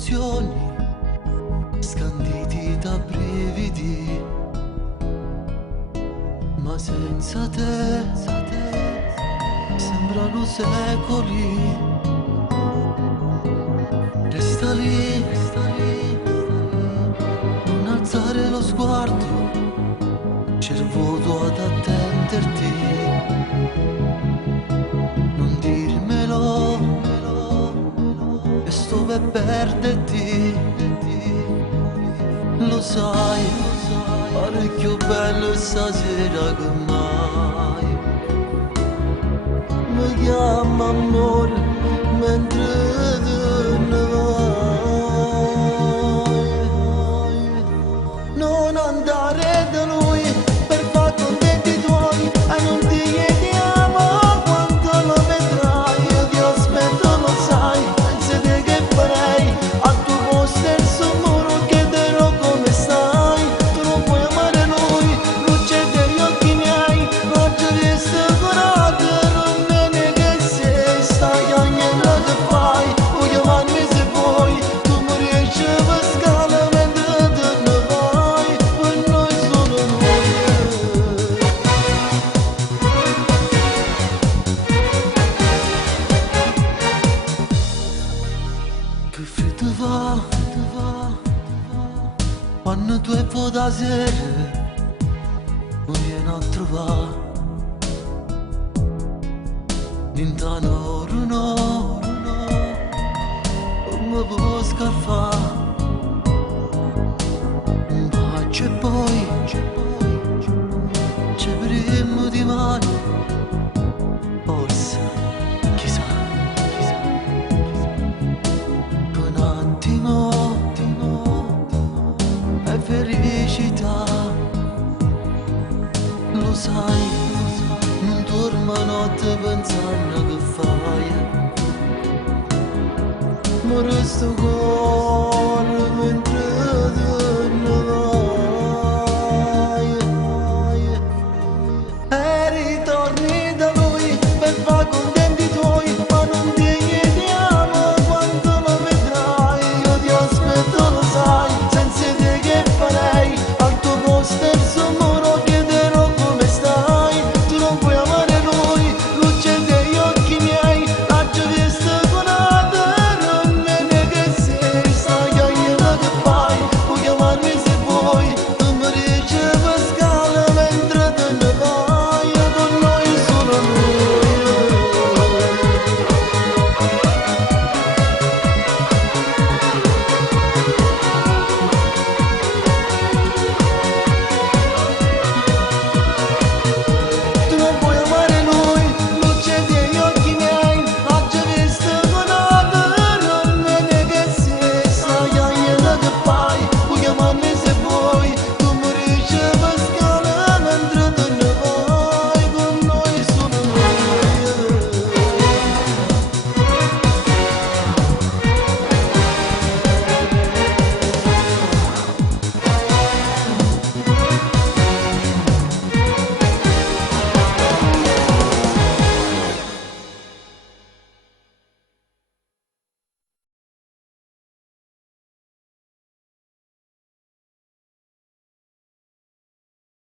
emozioni scanditi da brividi, ma senza te sembrano secoli. Resta lì, non alzare lo sguardo, c'è il vuoto ad attenderti. Non dirmelo, e sto per perderti. Lo sai, parecchio bello stasera che mai mi chiama amore mentre te ne vai. Non andare da lui per far contenti i tuoi e non ti chiediamo quanto lo vedrai. Io ti aspetto, lo sai, siete che farei al tuo posto il suo muro, chiederò come stai. Tu non puoi amare lui, luce degli occhi miei, oggi visto curato, non bene che sei, stai agnello che fai, puoi chiamarmi se vuoi, tu mi riesci per scala mentre te ne vai, per noi solo noi. Che freddo fa, quando tu e po' da sera mi vieni a trovare. Lontano no, non mi può scarfare. Un bacio e poi ci avremo di mano. Forse, chissà, che un attimo è felicità. Lo sai, non dormo notte pensando che fai. Ma resto con